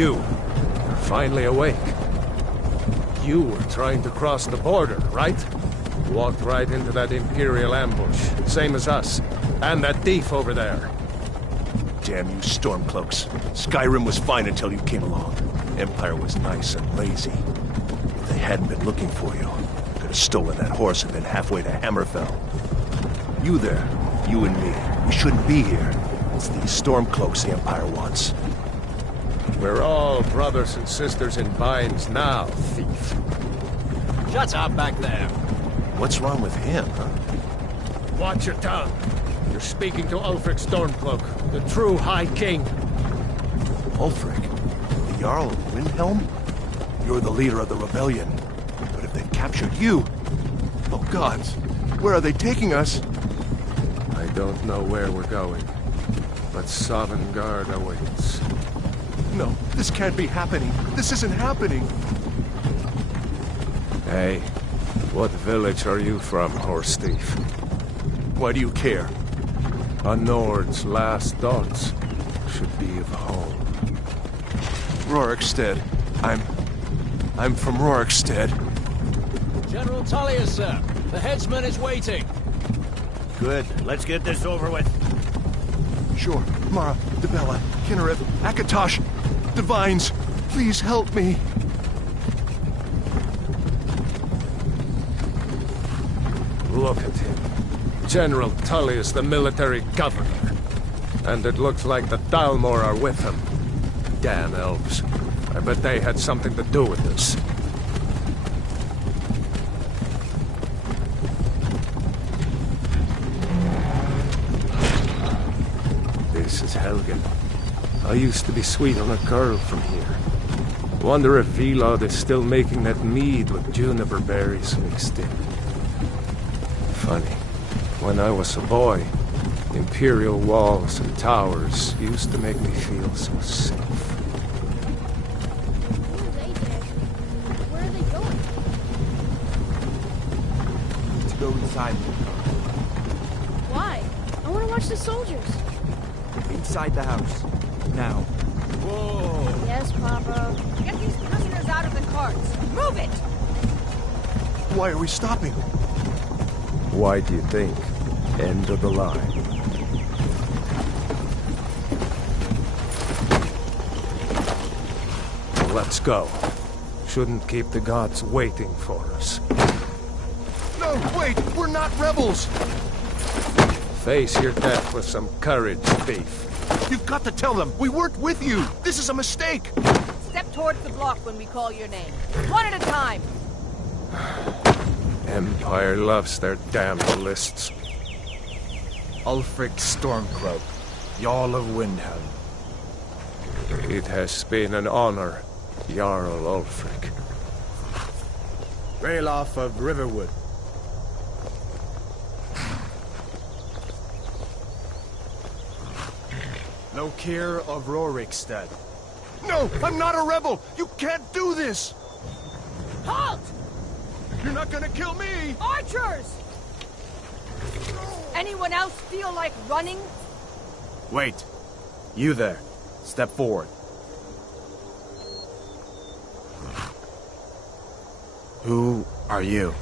You're finally awake. You were trying to cross the border, right? Walked right into that Imperial ambush, same as us. And that thief over there. Damn you Stormcloaks. Skyrim was fine until you came along. Empire was nice and lazy. If they hadn't been looking for you, could have stolen that horse and been halfway to Hammerfell. You there, you and me, we shouldn't be here. It's these Stormcloaks the Empire wants. We're all brothers and sisters in binds now, thief. Shut up back there. What's wrong with him, huh? Watch your tongue. You're speaking to Ulfric Stormcloak, the true High King. Ulfric? The Jarl of Windhelm? You're the leader of the rebellion. But if they've captured you... Oh gods, where are they taking us? I don't know where we're going, but Sovngarde awaits. No, this can't be happening. This isn't happening. Hey, what village are you from, horse thief? Why do you care? A Nord's last thoughts should be of home. Rorikstead. I'm from Rorikstead. General Tullius, sir. The headsman is waiting. Good. Let's get this over with. Sure. Mara, Debella, Kinnereth, Akatosh, Divines, please help me. Look at him. General Tullius, the military governor. And it looks like the Dalmor are with him. Damn elves. I bet they had something to do with this. This is Helgen. I used to be sweet on a girl from here. Wonder if Vilod is still making that mead with juniper berries mixed in. Funny. When I was a boy, Imperial walls and towers used to make me feel so safe. Where are they going? Let's go inside. Why? I want to watch the soldiers. Inside the house. Now. Whoa! Yes, Papa. Get these prisoners out of the carts. Move it! Why are we stopping? Why do you think? End of the line. Let's go. Shouldn't keep the gods waiting for us. No, wait! We're not rebels! Face your death with some courage, thief. You've got to tell them! We weren't with you! This is a mistake! Step towards the block when we call your name. One at a time. Empire loves their damn lists. Ulfric Stormcloak, Jarl of Windhelm. It has been an honor, Jarl Ulfric. Ralof of Riverwood. Lokir of Rorikstead. No! I'm not a rebel! You can't do this! Halt! You're not gonna kill me! Archers! Anyone else feel like running? Wait. You there. Step forward. Who are you?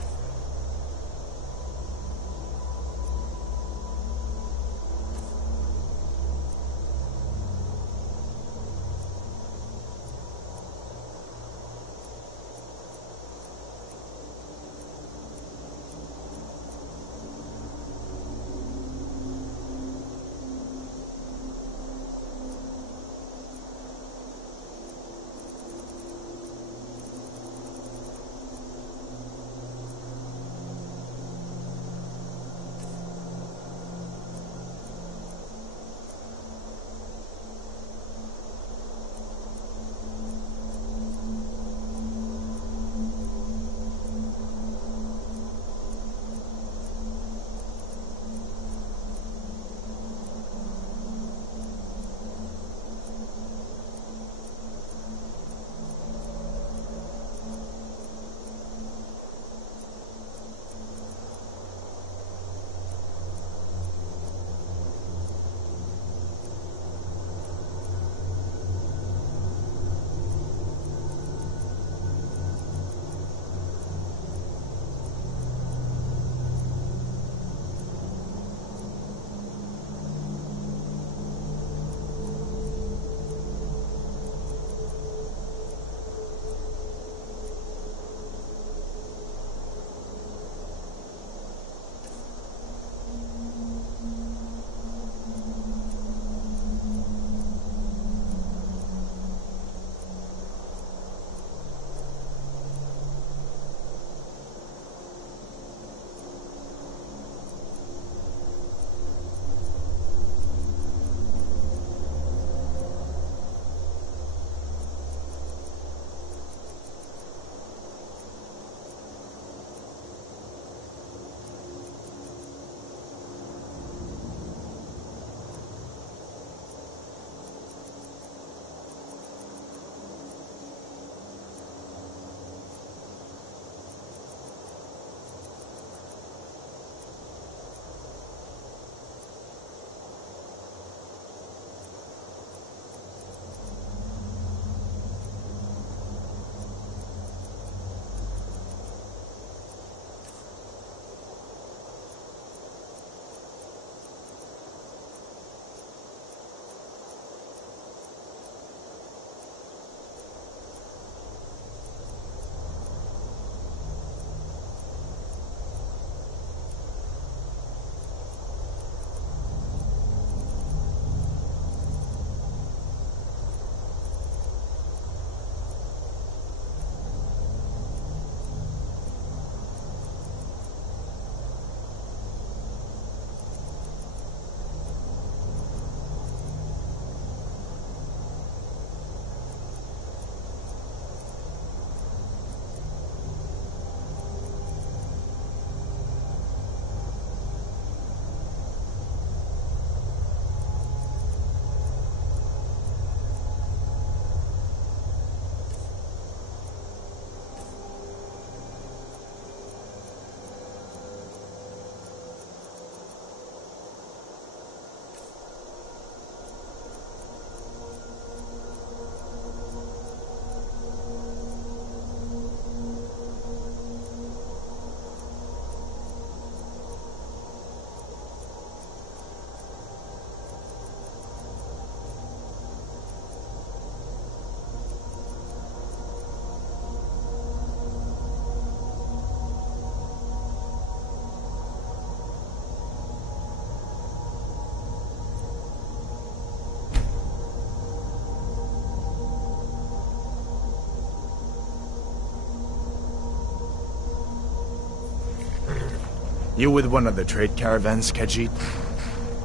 You with one of the trade caravans, Khajiit?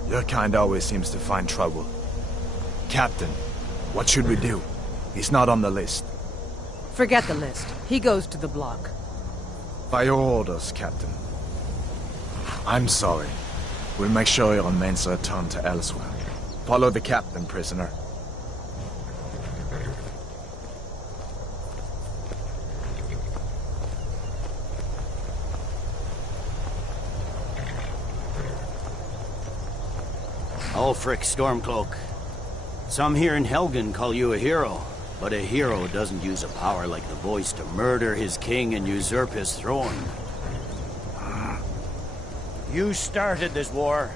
Your kind always seems to find trouble. Captain, what should we do? He's not on the list. Forget the list. He goes to the block. By your orders, Captain. I'm sorry. We'll make sure your men's return to elsewhere. Follow the captain, prisoner. Ulfric Stormcloak. Some here in Helgen call you a hero, but a hero doesn't use a power like the voice to murder his king and usurp his throne. You started this war,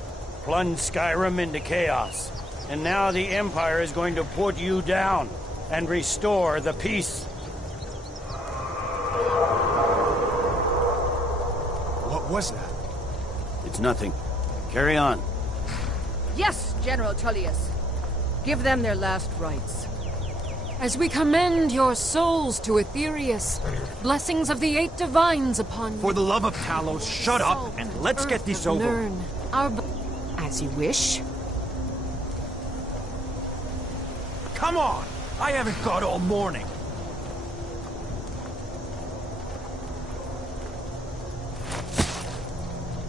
plunged Skyrim into chaos, and now the Empire is going to put you down and restore the peace. What was that? It's nothing. Carry on. Yes, General Tullius. Give them their last rites. As we commend your souls to Aetherius, blessings of the 8 divines upon you. For the love of Talos, shut up and let's get this over. Learn our as you wish. Come on! I haven't got all morning.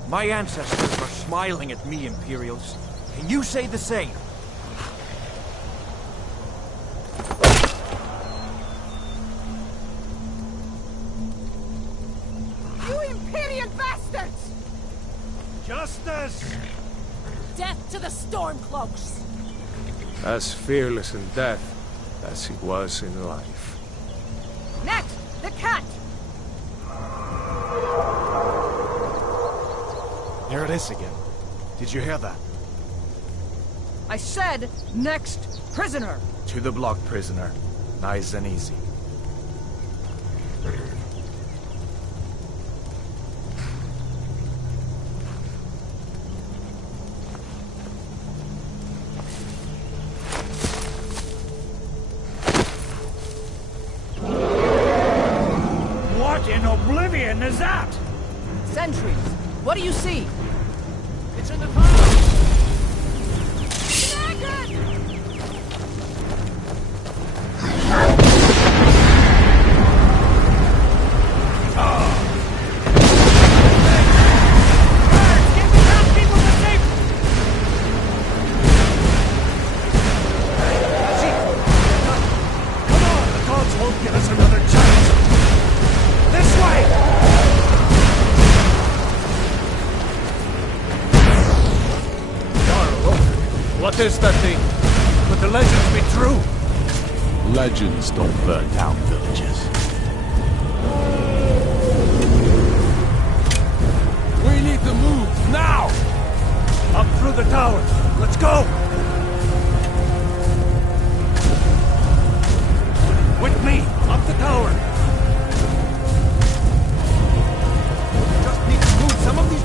My ancestors are smiling at me, Imperials. Can you say the same? You Imperial bastards! Justice! Death to the Stormcloaks! As fearless in death as he was in life. Next, the cat! There it is again. Did you hear that? I said, next prisoner! To the block, prisoner. Nice and easy. What in oblivion is that? Sentries, what do you see? It's in the tunnel! What is that thing? Could the legends be true? Legends don't burn down villages. We need to move, now! Up through the tower. Let's go! With me, up the tower. Just need to move some of these...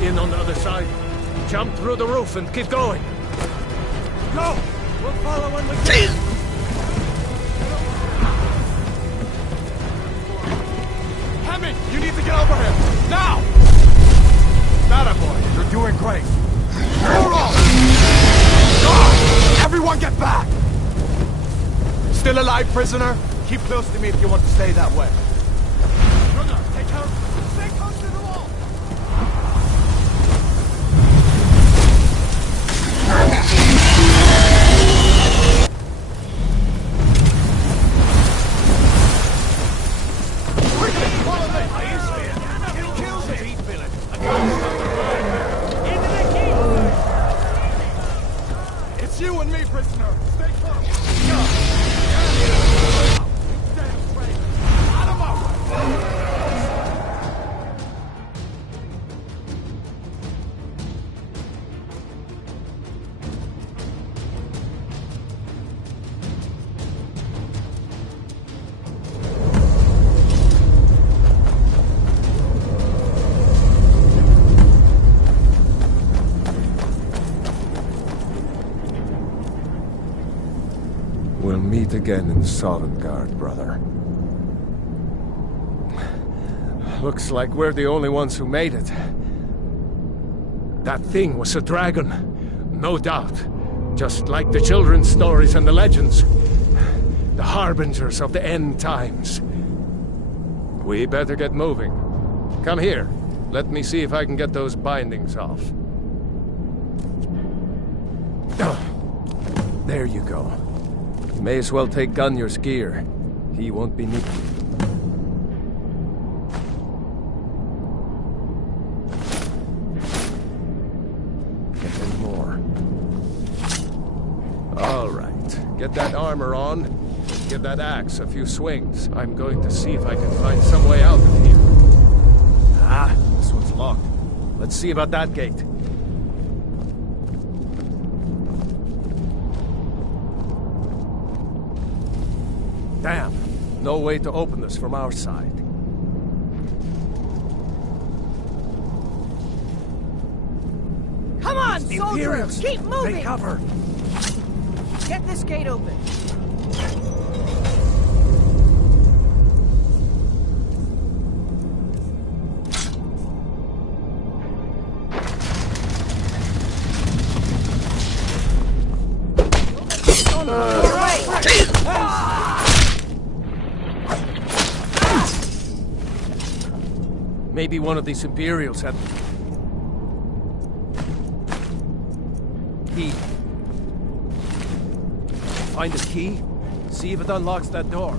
In on the other side. Jump through the roof and keep going. Go! We'll follow when we can. Hammond, you need to get over here! Now! That boy, you're doing great. Hold on! God! Everyone get back! Still alive, prisoner? Keep close to me if you want to stay that way. Runner, take care. Stay close to the wall! It's you and me, prisoner. Stay close. Damn straight. Out of my way. yet again in Sovngarde, brother. Looks like we're the only ones who made it. That thing was a dragon, no doubt. Just like the children's stories and the legends. The harbingers of the end times. We better get moving. Come here. Let me see if I can get those bindings off. There you go. You may as well take Gunnar's gear. He won't be needed. Get any more. All right. Get that armor on. Give that axe a few swings. I'm going to see if I can find some way out of here. Ah, this one's locked. Let's see about that gate. Damn. No way to open this from our side. Come on, soldiers! Keep moving! Take cover! Get this gate open. Maybe one of these Imperials had... key. Find a key? See if it unlocks that door.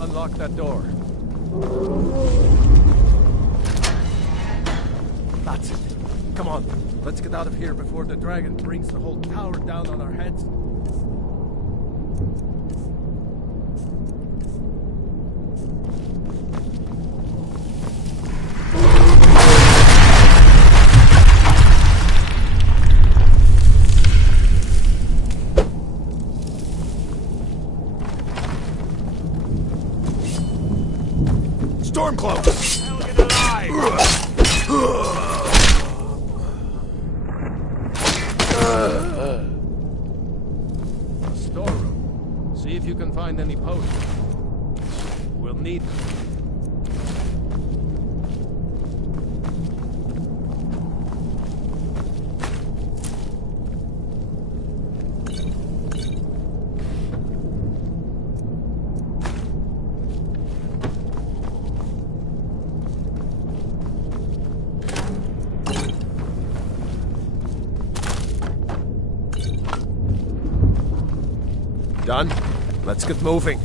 Unlock that door. That's it. Come on, let's get out of here before the dragon brings the whole tower down on our heads. Stormcloak! A storeroom. See if you can find any potions. We'll need them. Done? Let's get moving.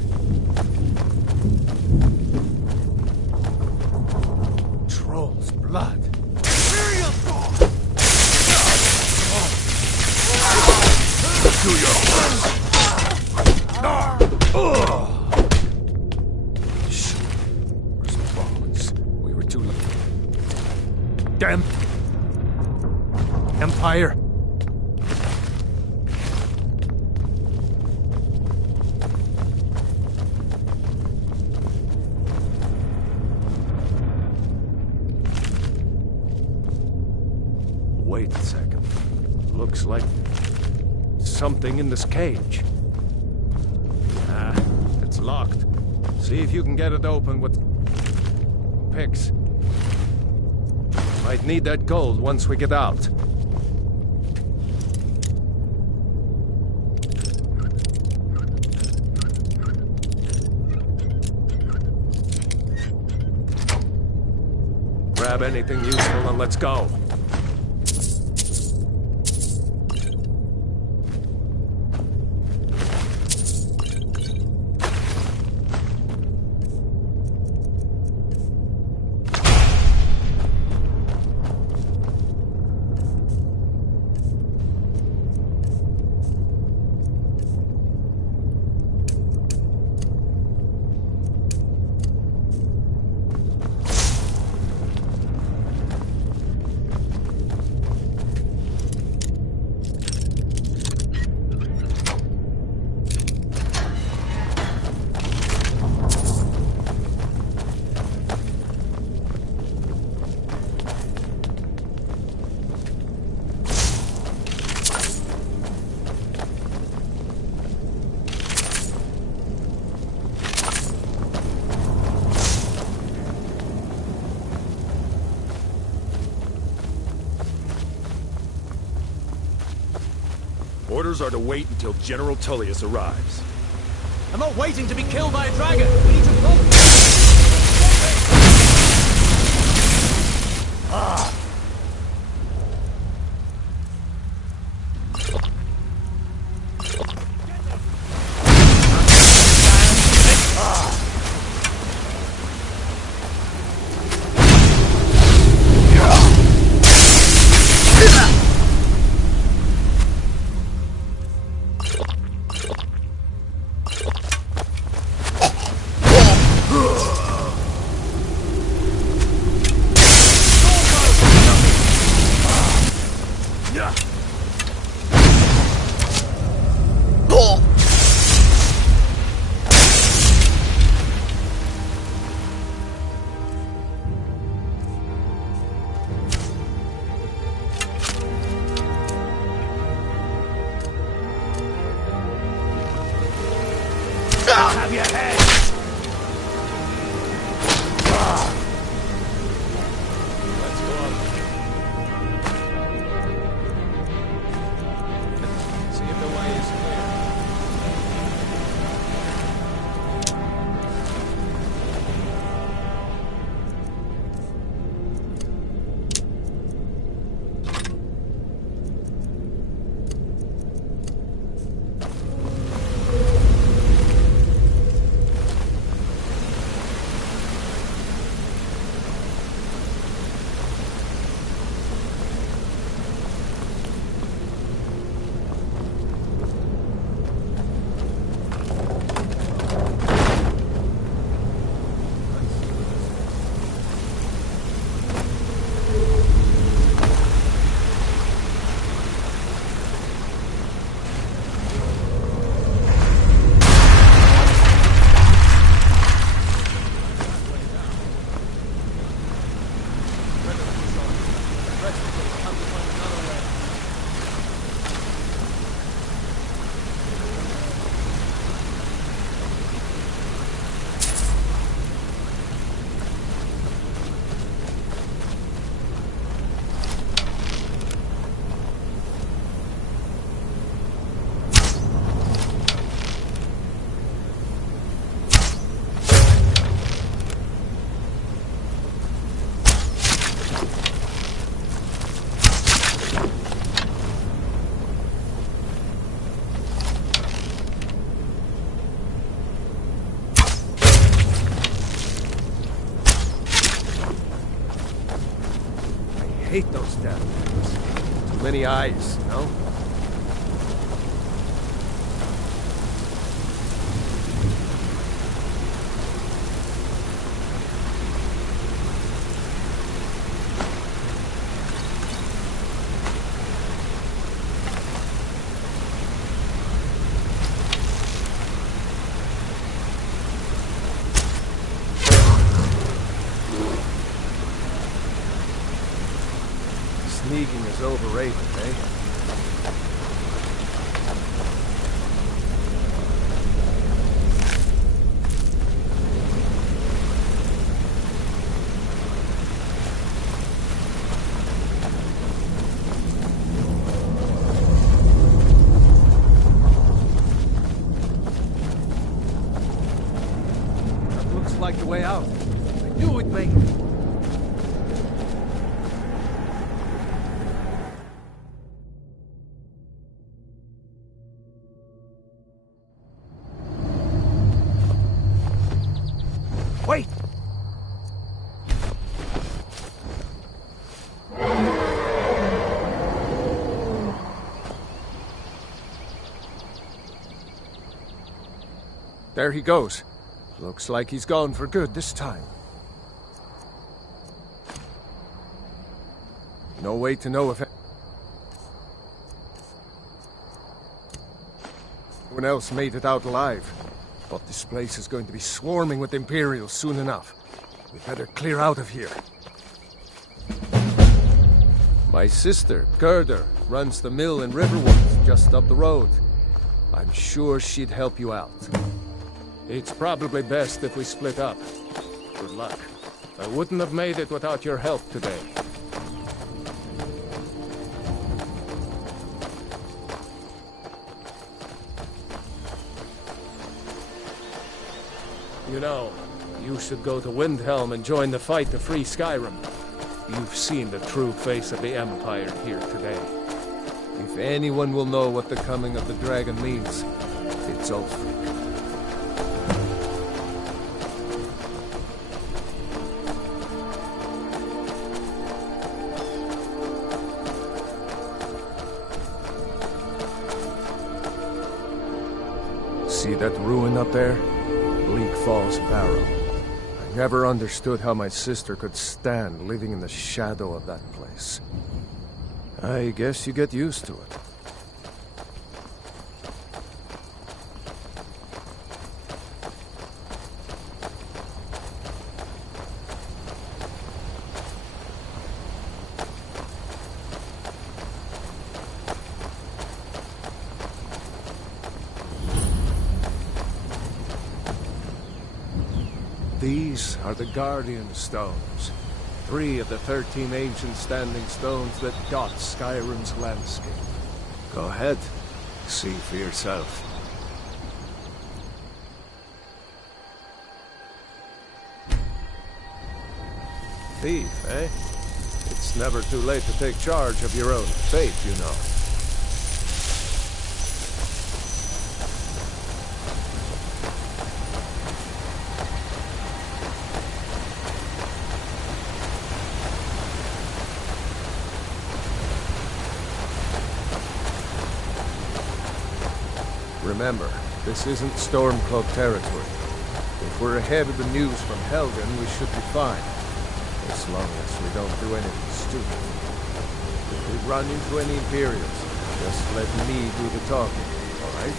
Troll's blood. Do your best. Shh. Where's the bones? We were too late. Damn. Empire. Wait a second. Looks like something in this cage. Ah, it's locked. See if you can get it open with picks. Might need that gold once we get out. Grab anything useful and let's go. Orders are to wait until General Tullius arrives. I'm not waiting to be killed by a dragon. We need to roll. Have your head! Let's go on. See if the way is clear. I hate those damn things. Too many eyes, you know? Sneaking is overrated, eh? That looks like the way out. I knew we'd make it. Wait! There he goes. Looks like he's gone for good this time. No way to know if anyone else made it out alive. But this place is going to be swarming with Imperials soon enough. We better clear out of here. My sister, Gerda, runs the mill in Riverwood, just up the road. I'm sure she'd help you out. It's probably best if we split up. Good luck. I wouldn't have made it without your help today. You know, you should go to Windhelm and join the fight to free Skyrim. You've seen the true face of the Empire here today. If anyone will know what the coming of the dragon means, it's Ulfric. See that ruin up there? Bleak Falls Barrow. I never understood how my sister could stand living in the shadow of that place. I guess you get used to it. These are the Guardian Stones. 3 of the 13 ancient standing stones that dot Skyrim's landscape. Go ahead. See for yourself. Thief, eh? It's never too late to take charge of your own fate, you know. Remember, this isn't Stormcloak territory. If we're ahead of the news from Helgen, we should be fine. As long as we don't do anything stupid. If we run into any Imperials, just let me do the talking, alright?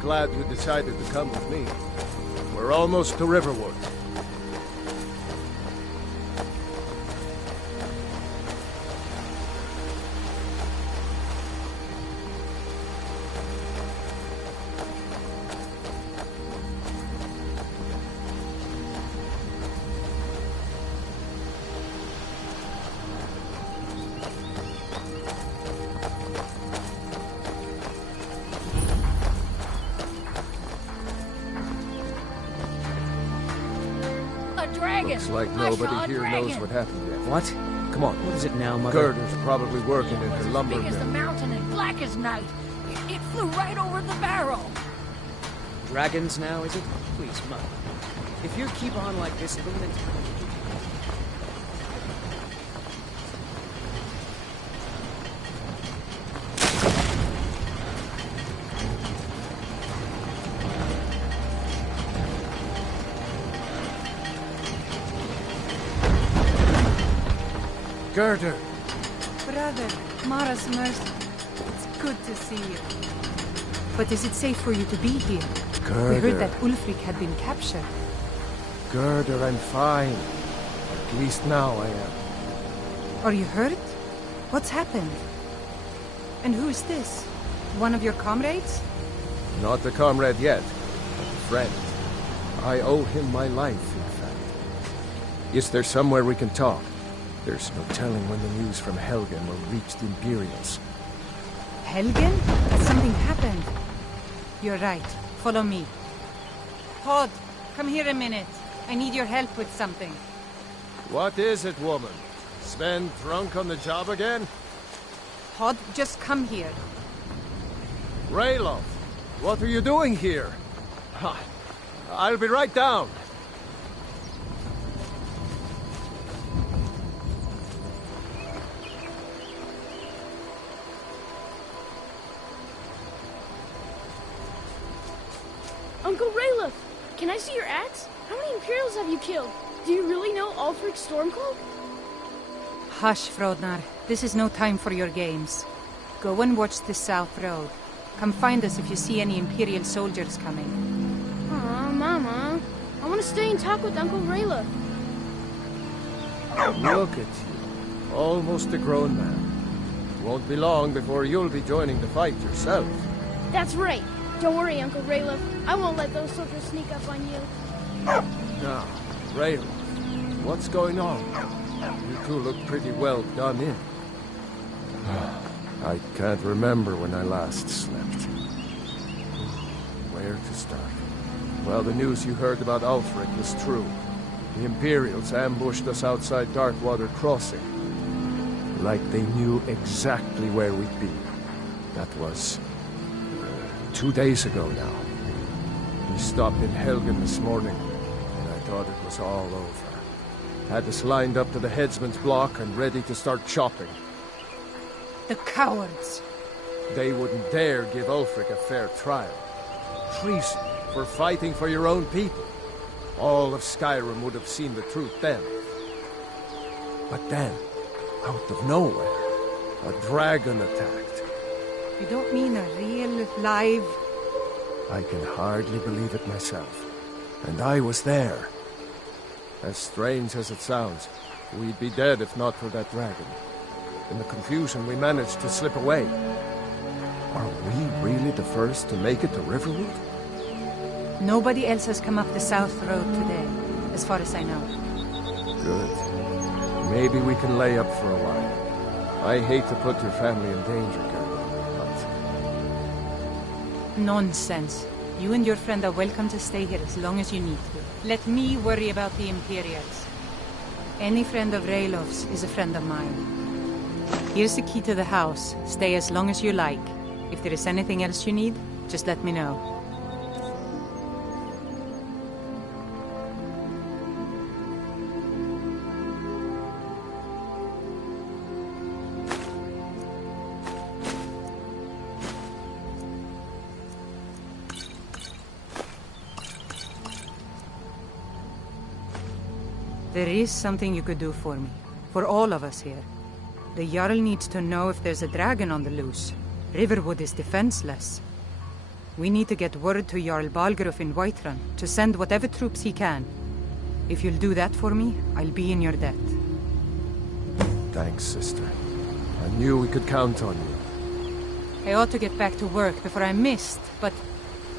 Glad you decided to come with me. We're almost to Riverwood. Looks like nobody here knows what happened yet. What? Come on, what is it now, Mother? Gerder's probably working in her lumber Big as the mill. mountain and black as night. It flew right over the barrel. Dragons now, is it? Please, Mother. If you keep on like this, it'll end. Gerder! Brother, Mara's mercy. It's good to see you. But is it safe for you to be here? Gerder. We heard that Ulfric had been captured. Gerder, I'm fine. At least now I am. Are you hurt? What's happened? And who is this? One of your comrades? Not a comrade yet, but a friend. I owe him my life, in fact. Is there somewhere we can talk? There's no telling when the news from Helgen will reach the Imperials. Helgen? Has something happened? You're right. Follow me. Hod, come here a minute. I need your help with something. What is it, woman? Sven drunk on the job again? Hod, just come here. Ralof, what are you doing here? I'll be right down. Can I see your axe? How many Imperials have you killed? Do you really know Ulfric Stormcloak? Hush, Frodnar. This is no time for your games. Go and watch the South Road. Come find us if you see any Imperial soldiers coming. Aw, Mama. I want to stay and talk with Uncle Rayla. Look at you. Almost a grown man. Won't be long before you'll be joining the fight yourself. That's right. Don't worry, Uncle Rayla. I won't let those soldiers sneak up on you. Now, Rayla, what's going on? You two look pretty well done in. I can't remember when I last slept. Where to start? Well, the news you heard about Ulfric was true. The Imperials ambushed us outside Darkwater Crossing. Like they knew exactly where we'd be. That was 2 days ago now. We stopped in Helgen this morning, and I thought it was all over. Had us lined up to the headsman's block and ready to start chopping. The cowards! They wouldn't dare give Ulfric a fair trial. Treason for fighting for your own people. All of Skyrim would have seen the truth then. But then, out of nowhere, a dragon attacked. You don't mean a real, live... I can hardly believe it myself. And I was there. As strange as it sounds, we'd be dead if not for that dragon. In the confusion, we managed to slip away. Are we really the first to make it to Riverwood? Nobody else has come up the South Road today, as far as I know. Good. Maybe we can lay up for a while. I hate to put your family in danger, Colonel, but... Nonsense. You and your friend are welcome to stay here as long as you need to. Let me worry about the Imperials. Any friend of Raylof's is a friend of mine. Here's the key to the house. Stay as long as you like. If there is anything else you need, just let me know. There is something you could do for me. For all of us here. The Jarl needs to know if there's a dragon on the loose. Riverwood is defenseless. We need to get word to Jarl Balgruuf in Whiterun to send whatever troops he can. If you'll do that for me, I'll be in your debt. Thanks, sister. I knew we could count on you. I ought to get back to work before I'm missed, but...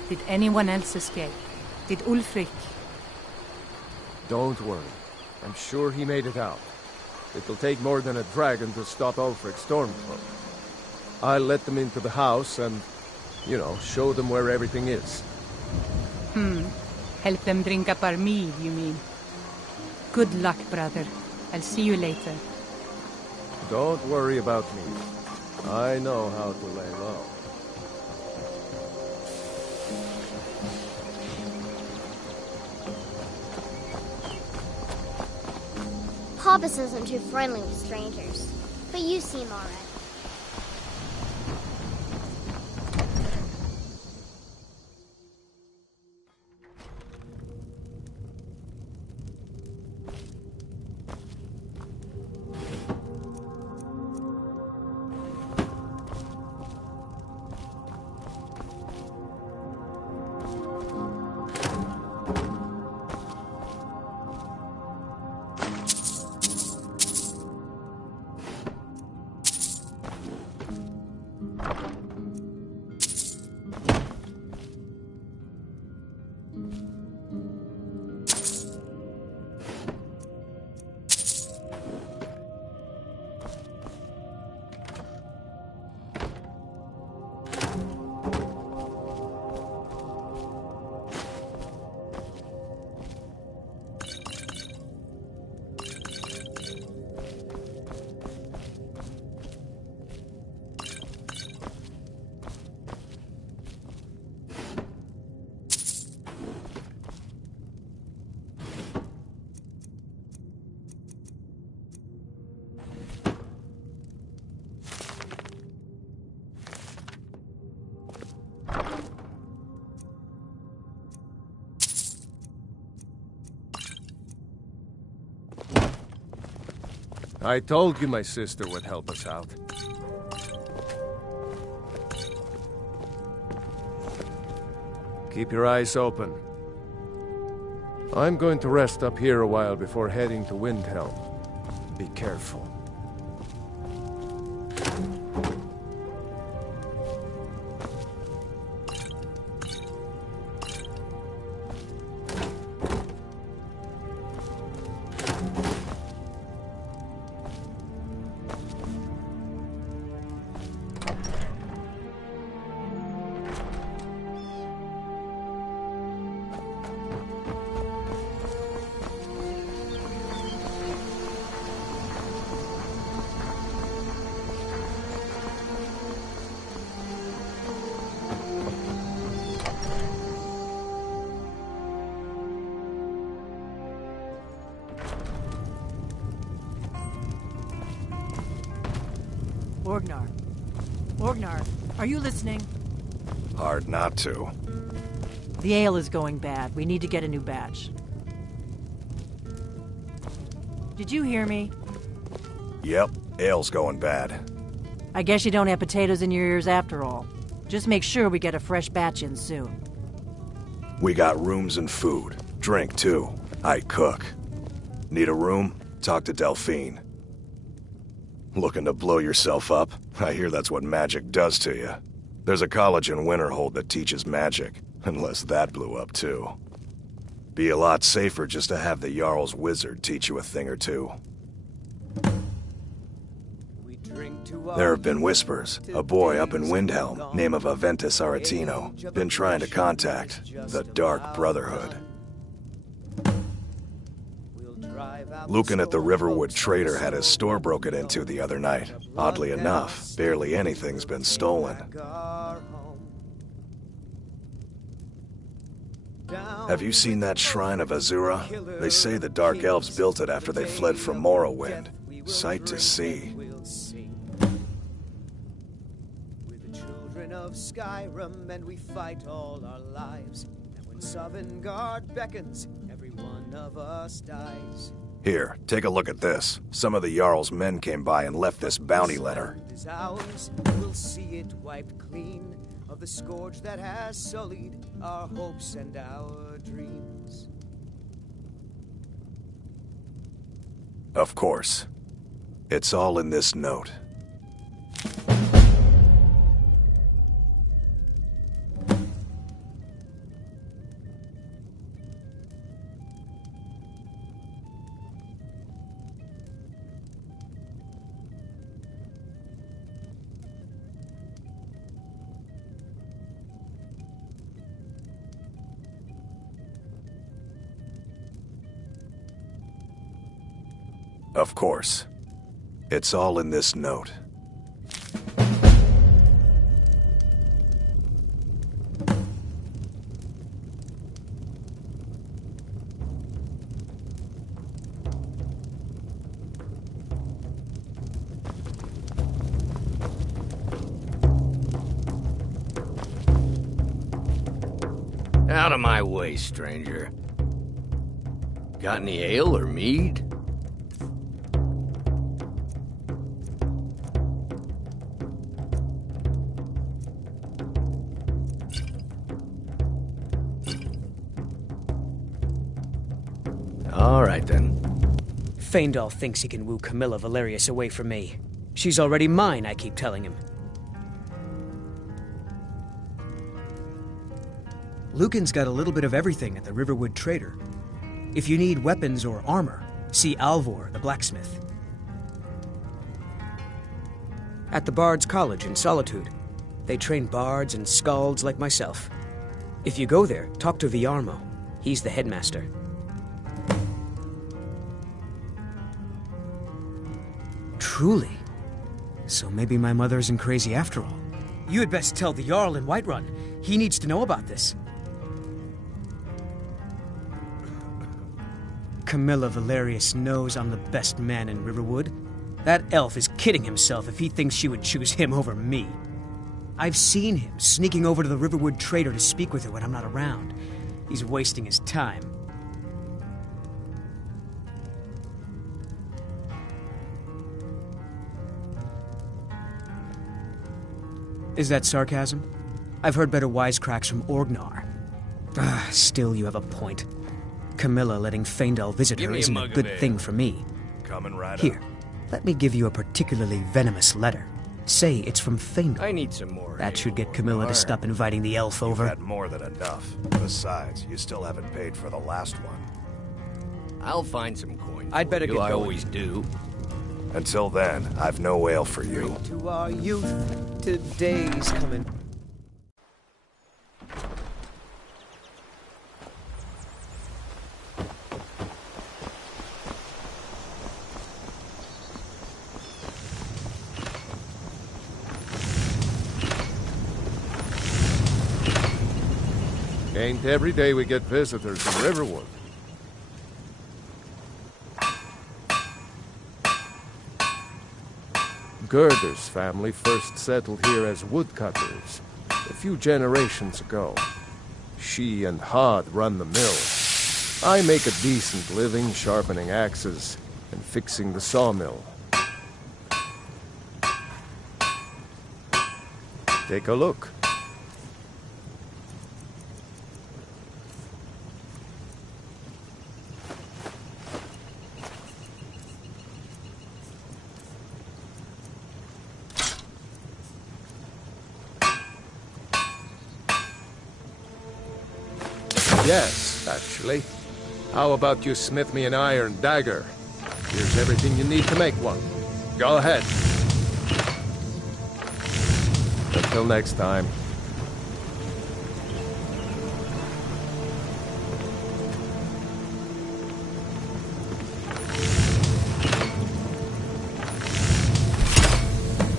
Did anyone else escape? Did Ulfric? Don't worry. I'm sure he made it out. It'll take more than a dragon to stop Ulfric Stormcloak. I'll let them into the house and, you know, show them where everything is. Help them drink up our mead, you mean? Good luck, brother. I'll see you later. Don't worry about me. I know how to lay low. Hobbs isn't too friendly with strangers, but you seem alright. I told you my sister would help us out. Keep your eyes open. I'm going to rest up here a while before heading to Windhelm. Be careful. Orgnar, are you listening? Hard not to. The ale is going bad. We need to get a new batch. Did you hear me? Yep, ale's going bad. I guess you don't have potatoes in your ears after all. Just make sure we get a fresh batch in soon. We got rooms and food. Drink, too. I cook. Need a room? Talk to Delphine. Looking to blow yourself up? I hear that's what magic does to you. There's a college in Winterhold that teaches magic, unless that blew up too. Be a lot safer just to have the Jarl's wizard teach you a thing or two. There have been whispers. A boy up in Windhelm, name of Aventus Aretino, been trying to contact the Dark Brotherhood. Lucan at the Riverwood Trader had his store broken into the other night. Oddly enough, barely anything's been stolen. Have you seen that shrine of Azura? They say the Dark Elves built it after they fled from Morrowind. Sight to see. We're the children of Skyrim, and we fight all our lives. And when Sovngarde beckons, every one of us dies. Here, take a look at this. Some of the Jarl's men came by and left this bounty letter. We'll see it wiped clean of the scourge that has sullied our hopes and our dreams. Of course. It's all in this note. Of course. It's all in this note. Out of my way, stranger. Got any ale or mead? All right, then. Faendal thinks he can woo Camilla Valerius away from me. She's already mine, I keep telling him. Lucan's got a little bit of everything at the Riverwood Trader. If you need weapons or armor, see Alvor, the blacksmith. At the Bard's College in Solitude, they train bards and skalds like myself. If you go there, talk to Viarmo. He's the headmaster. Truly? So maybe my mother isn't crazy after all. You had best tell the Jarl in Whiterun. He needs to know about this. Camilla Valerius knows I'm the best man in Riverwood. That elf is kidding himself if he thinks she would choose him over me. I've seen him sneaking over to the Riverwood Trader to speak with her when I'm not around. He's wasting his time. Is that sarcasm? I've heard better wisecracks from Orgnar. Still, you have a point. Camilla letting Faendal visit her isn't a good thing for me. Coming right Here, up. let me give you a particularly venomous letter. Say it's from Faendal. I need some more. That should get Camilla to stop inviting the elf over. You've had more than enough. Besides, you still haven't paid for the last one. I'll find some coins. I'd better for you. get I going. always do. Until then, I've no ale for you. To our youth, today's coming. Ain't every day we get visitors in Riverwood. Gerder's family first settled here as woodcutters a few generations ago. She and Hod run the mill. I make a decent living sharpening axes and fixing the sawmill. Take a look. Yes, actually. How about you smith me an iron dagger? Here's everything you need to make one. Go ahead. Until next time.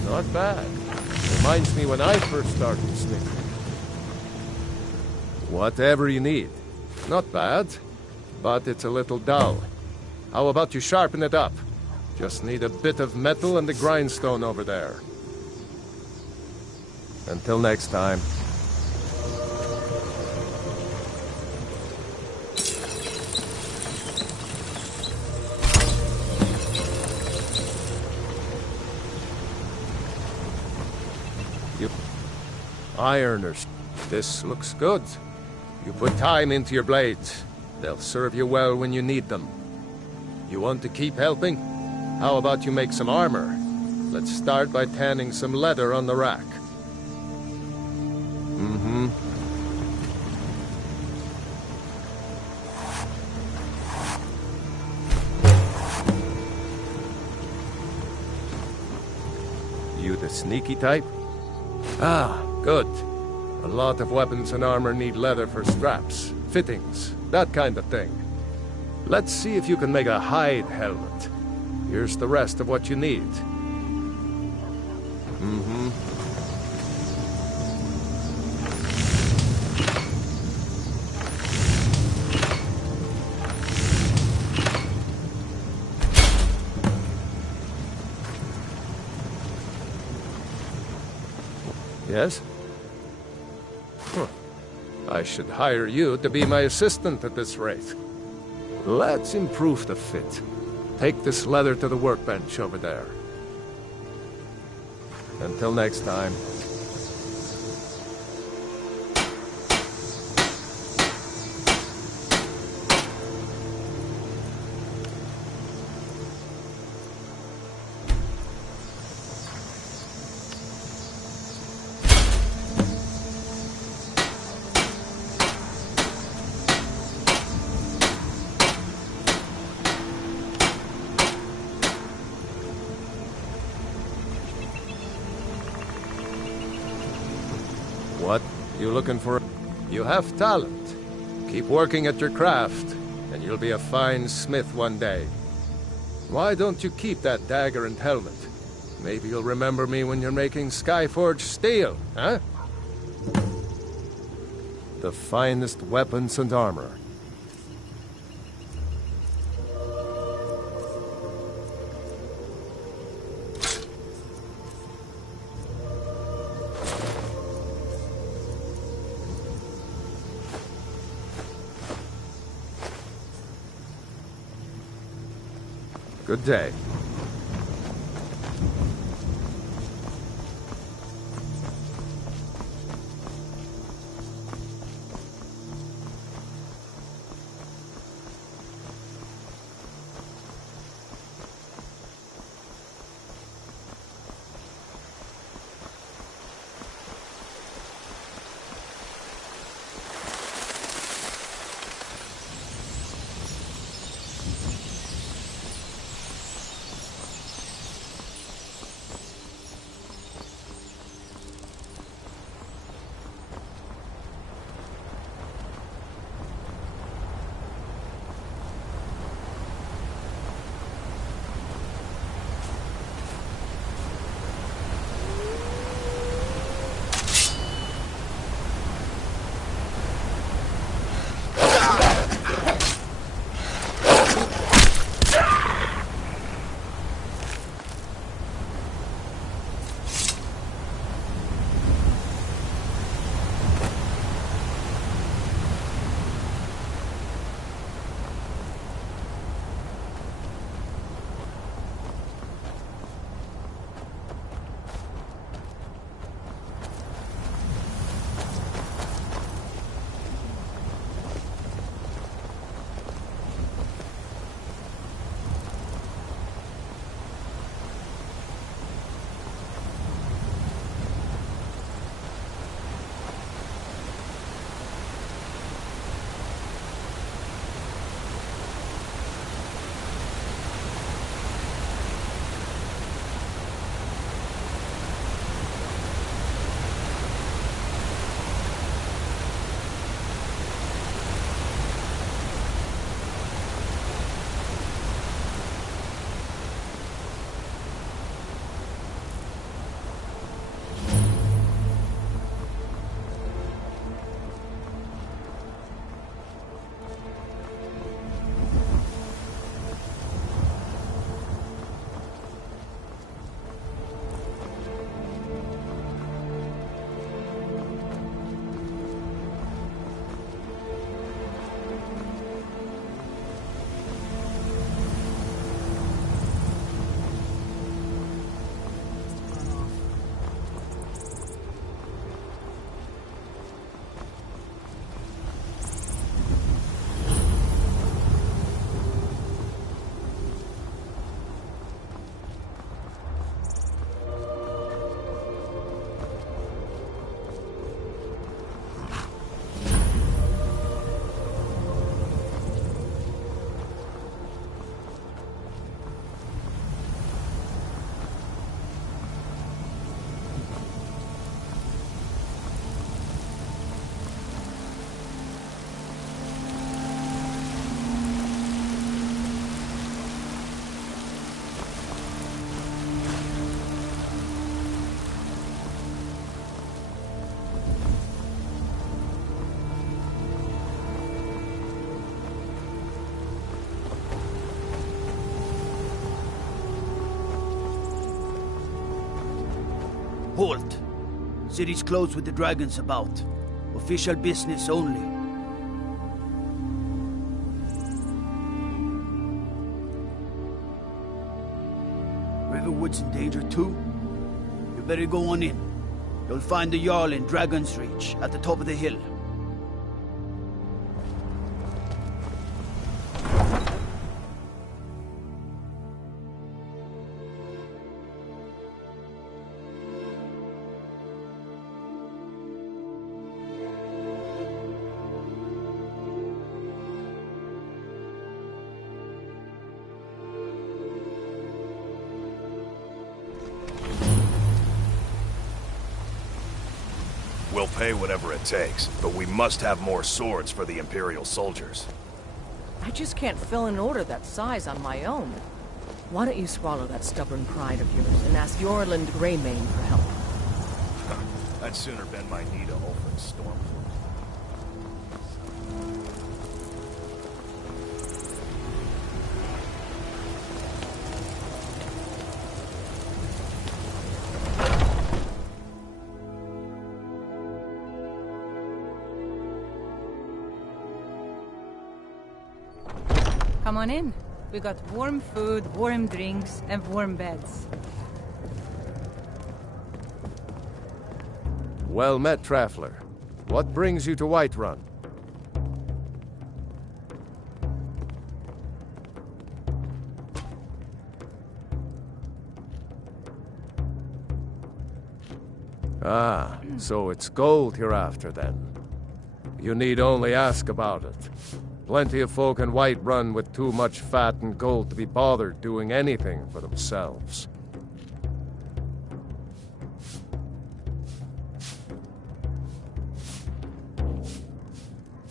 Not bad. Reminds me when I first started smithing. Whatever you need. Not bad, but it's a little dull. How about you sharpen it up? Just need a bit of metal and the grindstone over there. Until next time. You ironers, this looks good. You put time into your blades. They'll serve you well when you need them. You want to keep helping? How about you make some armor? Let's start by tanning some leather on the rack. Mm-hmm. You the sneaky type? Ah, good. A lot of weapons and armor need leather for straps, fittings, that kind of thing. Let's see if you can make a hide helmet. Here's the rest of what you need. Mm-hmm. Yes? Huh. I should hire you to be my assistant at this rate. Let's improve the fit. Take this leather to the workbench over there. Until next time. What? You looking for? You have talent. Keep working at your craft, and you'll be a fine smith one day. Why don't you keep that dagger and helmet? Maybe you'll remember me when you're making Skyforged steel, huh? The finest weapons and armor. Good day. Halt! City's closed with the dragons about. Official business only. Riverwood's in danger too? You better go on in. You'll find the Jarl in Dragon's Reach, at the top of the hill. We'll pay whatever it takes, but we must have more swords for the Imperial soldiers. I just can't fill an order that size on my own. Why don't you swallow that stubborn pride of yours and ask Yorland Greymane for help? I'd sooner bend my knee to Ulfric Stormcloak. Come on in. We got warm food, warm drinks, and warm beds. Well met, Traveler. What brings you to Whiterun? Ah, so it's gold you're after then. You need only ask about it. Plenty of folk in Whiterun with too much fat and gold to be bothered doing anything for themselves.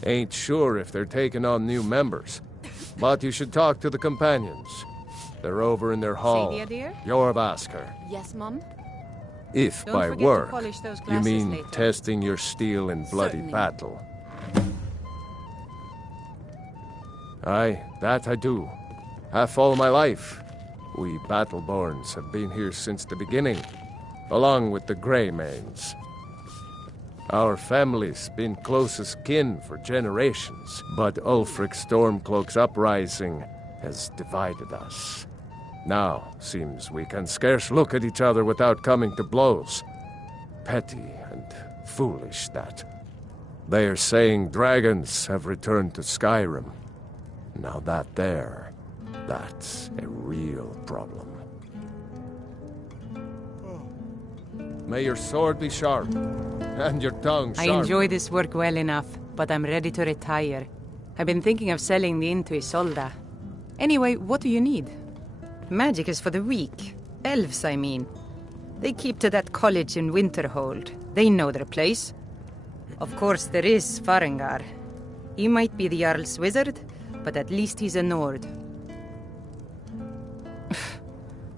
Ain't sure if they're taking on new members, but you should talk to the companions. They're over in their hall. Sadia, dear? Yorvaskar. Yes, Mum? If Don't by forget to work, polish those you glasses mean later. testing your steel in bloody Certainly. battle. Aye, that I do. Half all my life. We Battleborns have been here since the beginning, along with the Greymanes. Our family's been closest kin for generations, but Ulfric Stormcloak's uprising has divided us. Now, seems we can scarce look at each other without coming to blows. Petty and foolish, that. They are saying dragons have returned to Skyrim. Now that's a real problem. May your sword be sharp, and your tongue sharp. I enjoy this work well enough, but I'm ready to retire. I've been thinking of selling the inn to Isolda. Anyway, what do you need? Magic is for the weak. Elves, I mean. They keep to that college in Winterhold. They know their place. Of course, there is Farengar. He might be the Jarl's wizard, but at least he's a Nord.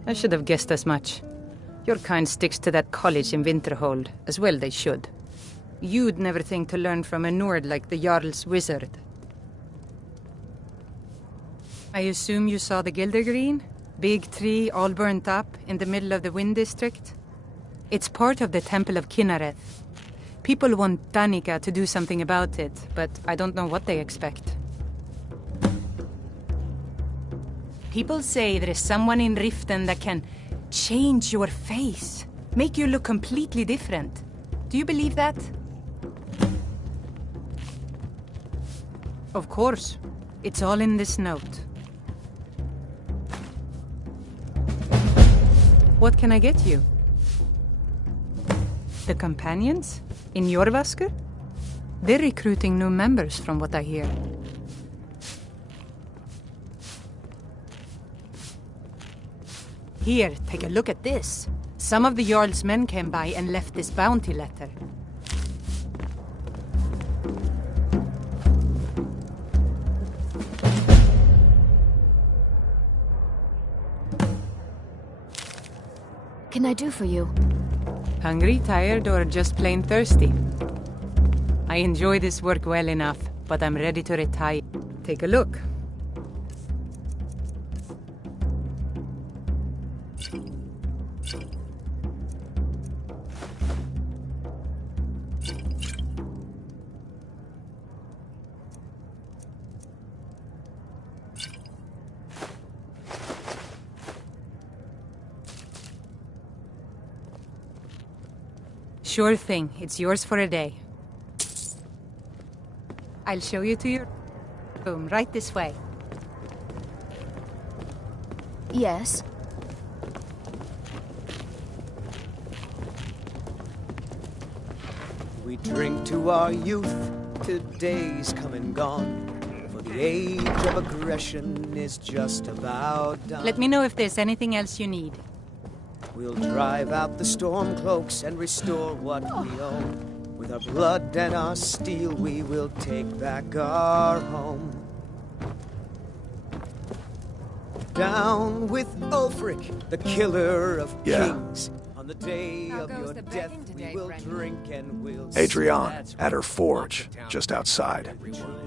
I should have guessed as much. Your kind sticks to that college in Winterhold, as well they should. You'd never think to learn from a Nord like the Jarl's wizard. I assume you saw the Gildergreen? Big tree, all burnt up, in the middle of the Wind District? It's part of the Temple of Kinnareth. People want Danica to do something about it, but I don't know what they expect. People say there is someone in Riften that can change your face, make you look completely different. Do you believe that? Of course. It's all in this note. What can I get you? The companions? In Yorvaskar? They're recruiting new members from what I hear. Here, take a look at this. Some of the Jarl's men came by and left this bounty letter. Can I do for you? Hungry, tired, or just plain thirsty? I enjoy this work well enough, but I'm ready to retire. Take a look. Sure thing. It's yours for a day. I'll show you to your room right this way. Yes. We drink to our youth, today's come and gone. For the age of aggression is just about done. Let me know if there's anything else you need. We'll drive out the stormcloaks and restore what we own. With our blood and our steel, we will take back our home. Down with Ulfric, the killer of kings. On the day of your death, we will drink and we'll Adrian, at her forge, just outside.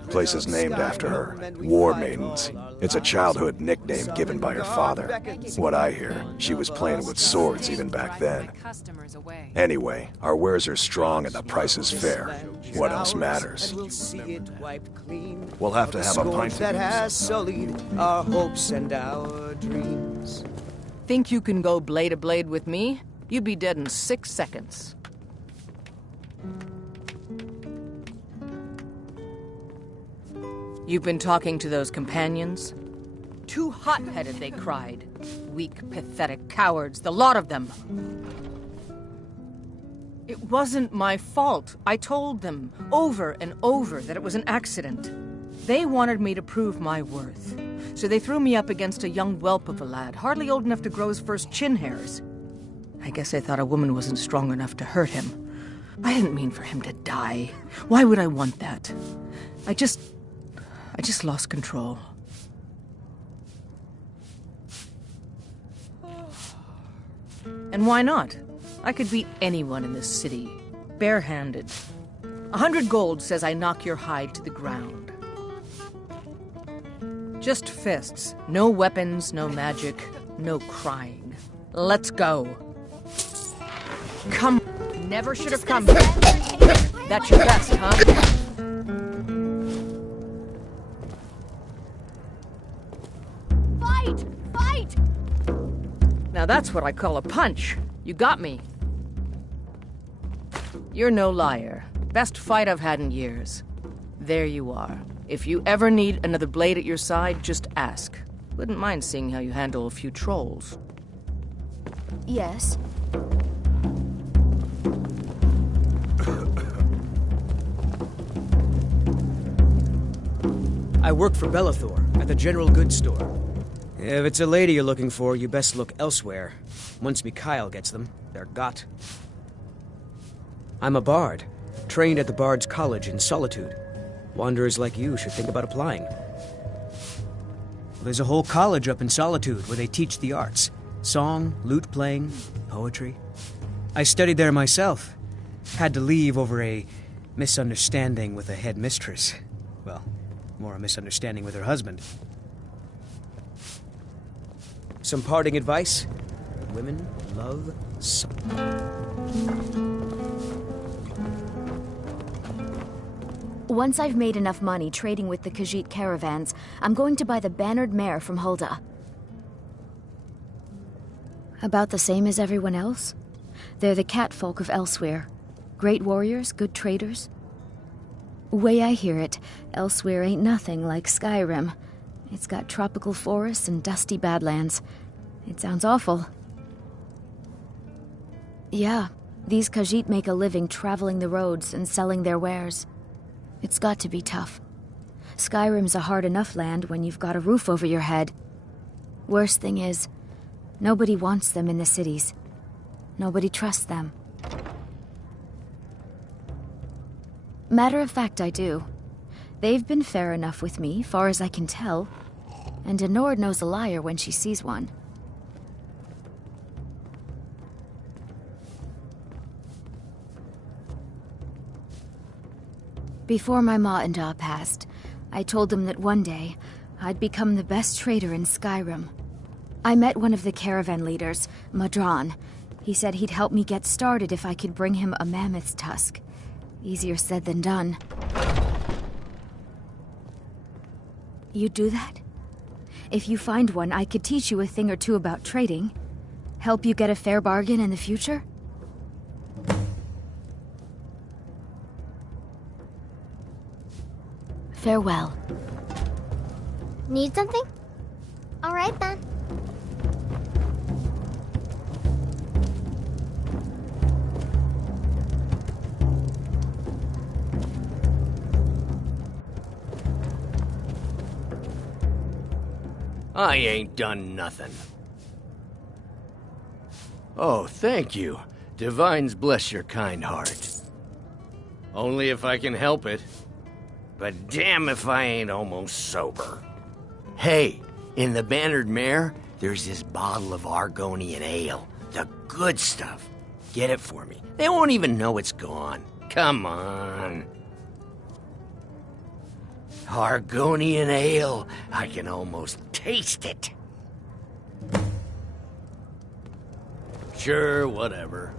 The place is named after her, War Maidens. It's a childhood nickname given by her father. What I hear, she was playing with swords even back then. Anyway, our wares are strong and the price is fair. What else matters? We'll have to have a pint that has sullied our hopes and our dreams. Think you can go blade to blade with me? You'd be dead in 6 seconds. You've been talking to those companions? Too hot-headed, they cried. Weak, pathetic cowards, the lot of them. It wasn't my fault. I told them over and over that it was an accident. They wanted me to prove my worth. So they threw me up against a young whelp of a lad, hardly old enough to grow his first chin hairs. I guess I thought a woman wasn't strong enough to hurt him. I didn't mean for him to die. Why would I want that? I just lost control. And why not? I could beat anyone in this city, barehanded. 100 gold says I knock your hide to the ground. Just fists. No weapons, no magic, no crying. Let's go. Come. Never should have come here. That's your best, huh? Fight! Fight! Now that's what I call a punch. You got me. You're no liar. Best fight I've had in years. There you are. If you ever need another blade at your side, just ask. Wouldn't mind seeing how you handle a few trolls. Yes. I work for Bellathor at the general goods store. If it's a lady you're looking for, you best look elsewhere. Once Mikhail gets them, they're got. I'm a bard, trained at the Bard's College in Solitude. Wanderers like you should think about applying. There's a whole college up in Solitude where they teach the arts. Song, lute playing, poetry. I studied there myself. Had to leave over a misunderstanding with a headmistress. Well, more a misunderstanding with her husband. Some parting advice? Women love Once I've made enough money trading with the Khajiit caravans, I'm going to buy the bannered mare from Hulda. About the same as everyone else? They're the catfolk of Elsewhere. Great warriors, good traders. Way I hear it, Elsewhere ain't nothing like Skyrim. It's got tropical forests and dusty badlands. It sounds awful. Yeah, these Khajiit make a living traveling the roads and selling their wares. It's got to be tough. Skyrim's a hard enough land when you've got a roof over your head. Worst thing is, nobody wants them in the cities. Nobody trusts them. Matter of fact, I do. They've been fair enough with me, far as I can tell. And Denord knows a liar when she sees one. Before my ma and Da passed, I told them that one day, I'd become the best trader in Skyrim. I met one of the caravan leaders, Madran. He said he'd help me get started if I could bring him a mammoth's tusk. Easier said than done. You'd do that? If you find one, I could teach you a thing or two about trading. Help you get a fair bargain in the future? Farewell. Need something? All right then. I ain't done nothing. Oh, thank you. Divines bless your kind heart. Only if I can help it. But damn if I ain't almost sober. Hey, in the Bannered Mare, there's this bottle of Argonian ale. The good stuff. Get it for me. They won't even know it's gone. Come on. Argonian ale. I can almost taste it. Sure, whatever.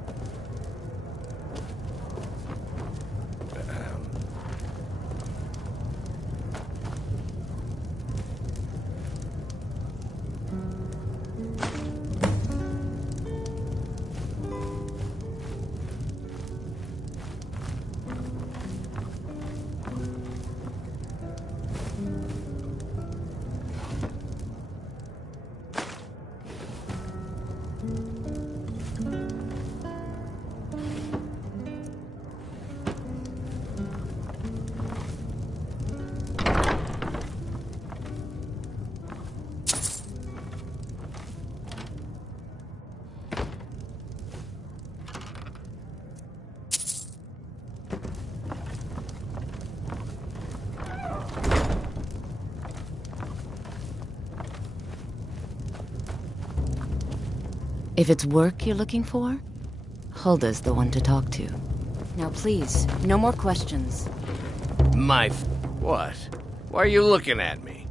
If it's work you're looking for, Hulda's the one to talk to. Now please, no more questions. What? Why are you looking at me?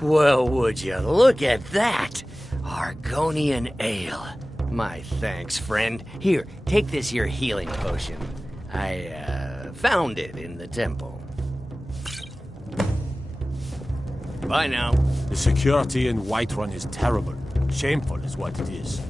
Well, would you look at that? Argonian ale. My thanks, friend. Here, take this here healing potion. I, found it in the temple. Bye now. The security in Whiterun is terrible. Shameful is what it is.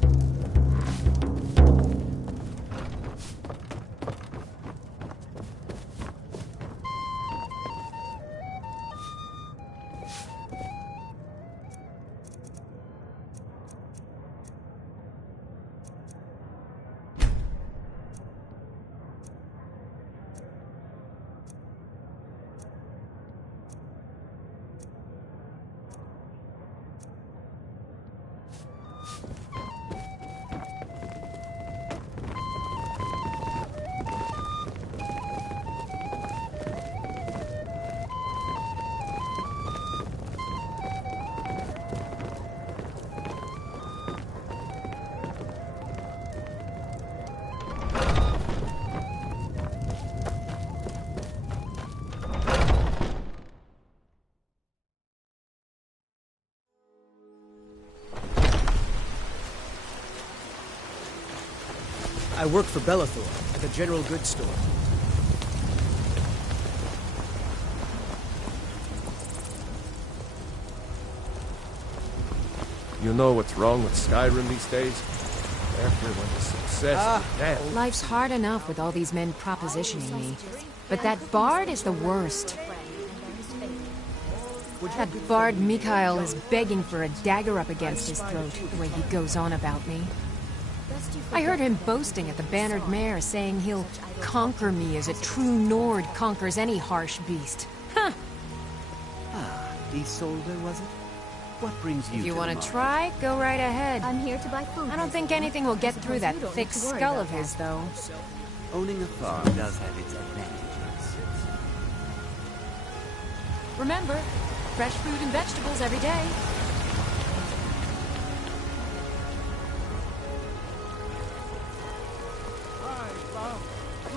I work for Bellathor at the general goods store. You know what's wrong with Skyrim these days? Everyone is obsessed with death. Life's hard enough with all these men propositioning me. But that bard is the worst. That bard Mikhail is begging for a dagger up against his throat, the way he goes on about me. I heard him boasting at the Bannered Mare, saying he'll conquer me as a true Nord conquers any harsh beast. Huh! Isolde, was it? What brings you If you to want the to try, go right ahead. I'm here to buy food. I don't think anything will get through that thick skull of his, though. Owning a farm does have its advantages. Remember, fresh fruit and vegetables every day.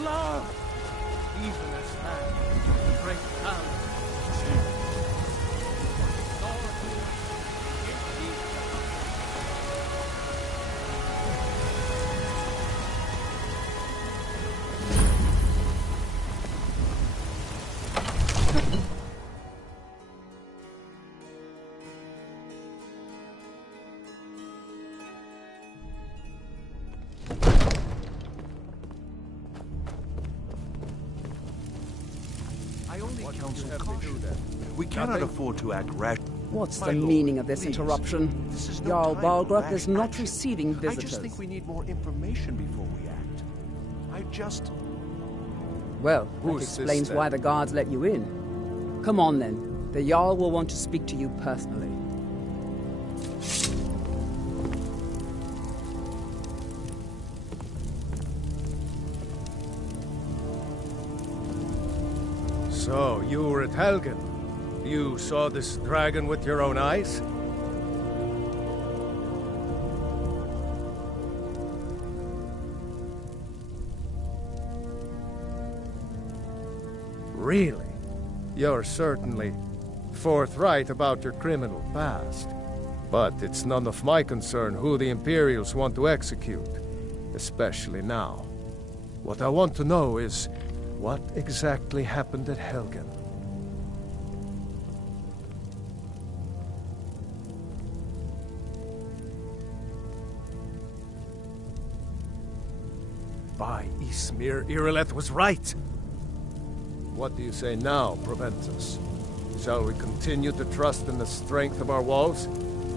Love! Even as man, great power. council caution. We cannot afford to act rash. What's My the lord, meaning of this please. interruption? This is no Jarl time for Balgruuf rash is not action. receiving I visitors. just think we need more information before we act. Well, that Who's this, explains then? why the guards let you in. Come on, then. The Jarl will want to speak to you personally. So, you were at Helgen. You saw this dragon with your own eyes? Really? You're certainly forthright about your criminal past. But it's none of my concern who the Imperials want to execute, especially now. What I want to know is, what exactly happened at Helgen? By Ysmir, Irileth was right! What do you say now, Proventus? Shall we continue to trust in the strength of our walls?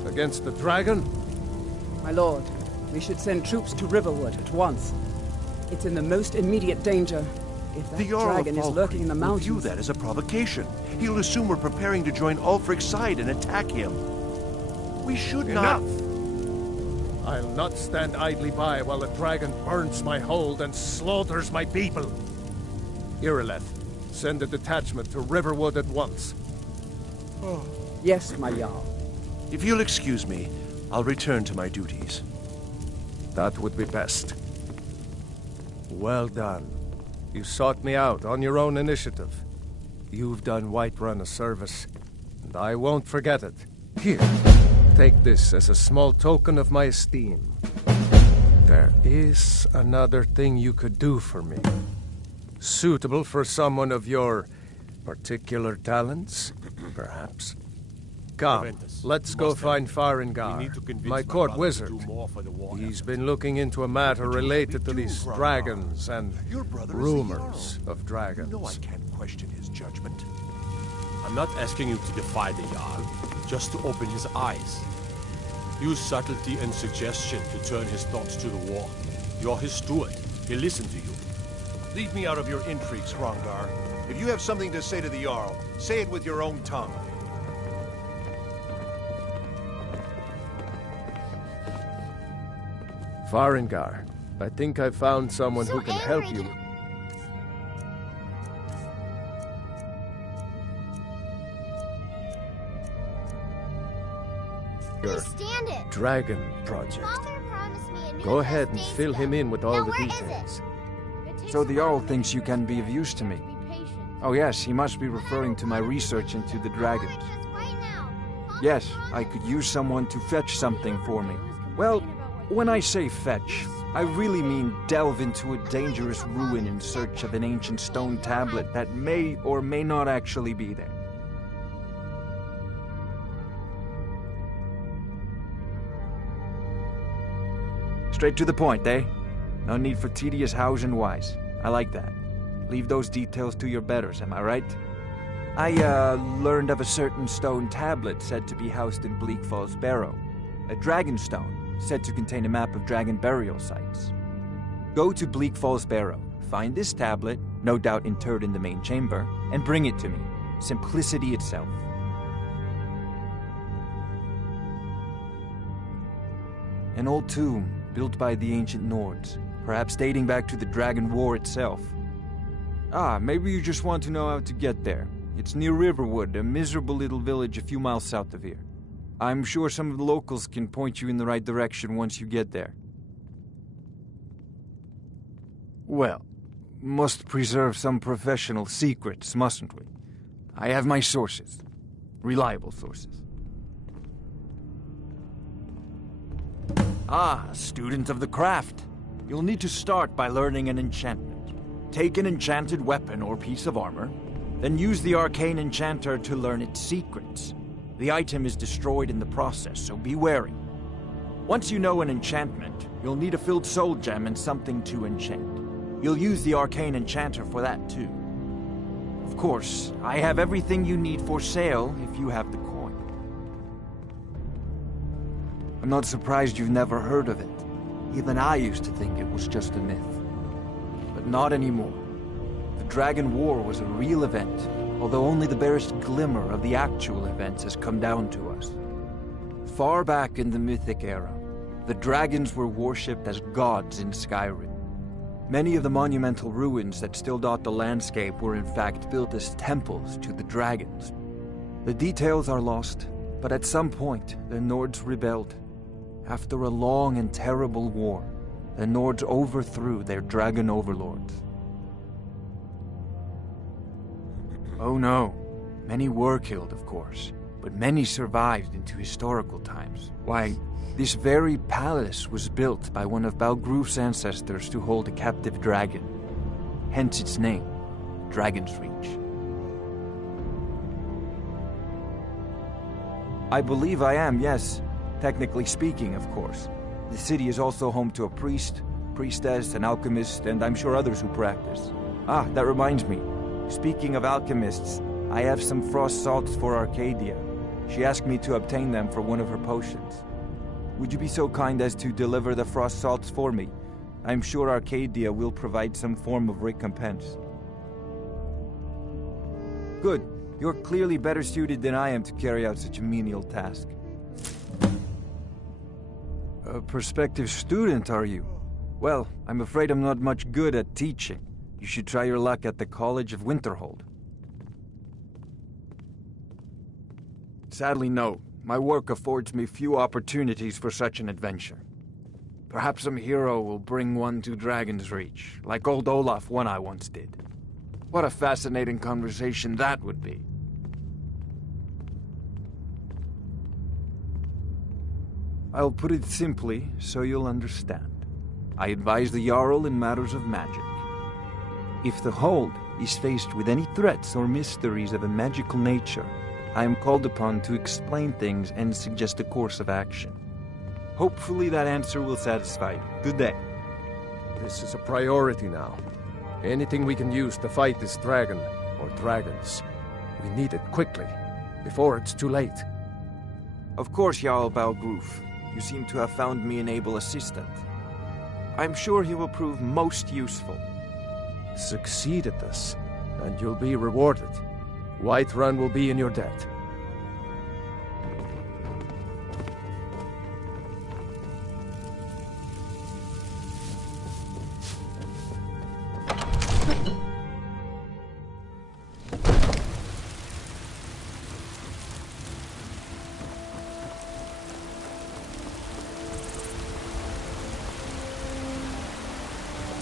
Against the dragon? My lord, we should send troops to Riverwood at once. It's in the most immediate danger. If that The Jarl dragon of is lurking in the Falkreath will view mountains... that as a provocation. He'll assume we're preparing to join Ulfric's side and attack him. We should not... I'll not stand idly by while the dragon burns my hold and slaughters my people. Irileth, send a detachment to Riverwood at once. Yes, my Jarl. If you'll excuse me, I'll return to my duties. That would be best. Well done. You sought me out on your own initiative. You've done Whiterun a service, and I won't forget it. Here, take this as a small token of my esteem. There is another thing you could do for me. Suitable for someone of your particular talents, perhaps. Come, let's go find Farengar, my court wizard. He's been looking into a matter related to these dragons and rumors of dragons. No, I can't question his judgment. I'm not asking you to defy the Jarl, just to open his eyes. Use subtlety and suggestion to turn his thoughts to the war. You're his steward. He'll listen to you. Leave me out of your intrigues, Hrongar. If you have something to say to the Jarl, say it with your own tongue. Farengar, I think I found someone who can help you. Your dragon project. Go ahead and fill him in with all the details. So the Jarl thinks you can be of use to me. Oh yes, he must be referring to my research into the dragons. Yes, I could use someone to fetch something for me. Well, when I say fetch, I really mean delve into a dangerous ruin in search of an ancient stone tablet that may or may not actually be there. Straight to the point, eh? No need for tedious hows and whys. I like that. Leave those details to your betters, am I right? I, learned of a certain stone tablet said to be housed in Bleak Falls Barrow. A dragon stone, said to contain a map of dragon burial sites. Go to Bleak Falls Barrow, find this tablet, no doubt interred in the main chamber, and bring it to me. Simplicity itself. An old tomb, built by the ancient Nords, perhaps dating back to the Dragon War itself. Ah, maybe you just want to know how to get there. It's near Riverwood, a miserable little village a few miles south of here. I'm sure some of the locals can point you in the right direction once you get there. Well, must preserve some professional secrets, mustn't we? I have my sources. Reliable sources. Ah, student of the craft. You'll need to start by learning an enchantment. Take an enchanted weapon or piece of armor, then use the arcane enchanter to learn its secrets. The item is destroyed in the process, so be wary. Once you know an enchantment, you'll need a filled soul gem and something to enchant. You'll use the arcane enchanter for that too. Of course, I have everything you need for sale if you have the coin. I'm not surprised you've never heard of it. Even I used to think it was just a myth. But not anymore. The Dragon War was a real event, although only the barest glimmer of the actual events has come down to us. Far back in the Mythic era, the dragons were worshipped as gods in Skyrim. Many of the monumental ruins that still dot the landscape were in fact built as temples to the dragons. The details are lost, but at some point, the Nords rebelled. After a long and terrible war, the Nords overthrew their dragon overlords. Oh no, many were killed, of course, but many survived into historical times. Why, this very palace was built by one of Balgruf's ancestors to hold a captive dragon. Hence its name, Dragon's Reach. I believe I am, yes. Technically speaking, of course. The city is also home to a priest, priestess, an alchemist, and I'm sure others who practice. Ah, that reminds me. Speaking of alchemists, I have some frost salts for Arcadia. She asked me to obtain them for one of her potions. Would you be so kind as to deliver the frost salts for me? I'm sure Arcadia will provide some form of recompense. Good. You're clearly better suited than I am to carry out such a menial task. A prospective student, are you? Well, I'm afraid I'm not much good at teaching. You should try your luck at the College of Winterhold. Sadly, no. My work affords me few opportunities for such an adventure. Perhaps some hero will bring one to Dragon's Reach, like old Olaf one I once did. What a fascinating conversation that would be. I'll put it simply so you'll understand. I advise the Jarl in matters of magic. If the Hold is faced with any threats or mysteries of a magical nature, I am called upon to explain things and suggest a course of action. Hopefully that answer will satisfy you. Good day. This is a priority now. Anything we can use to fight this dragon, or dragons, we need it quickly, before it's too late. Of course, Jarl Balgruf. You seem to have found me an able assistant. I'm sure he will prove most useful. Succeed at this, and you'll be rewarded. Whiterun will be in your debt.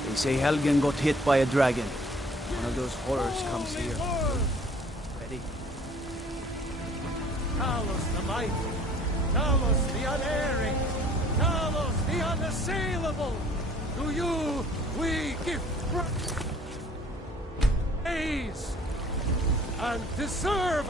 They say Helgen got hit by a dragon. One of those horrors comes here. Ready? Talos the mighty, Talos the unerring, Talos the unassailable. To you we give praise and deserve.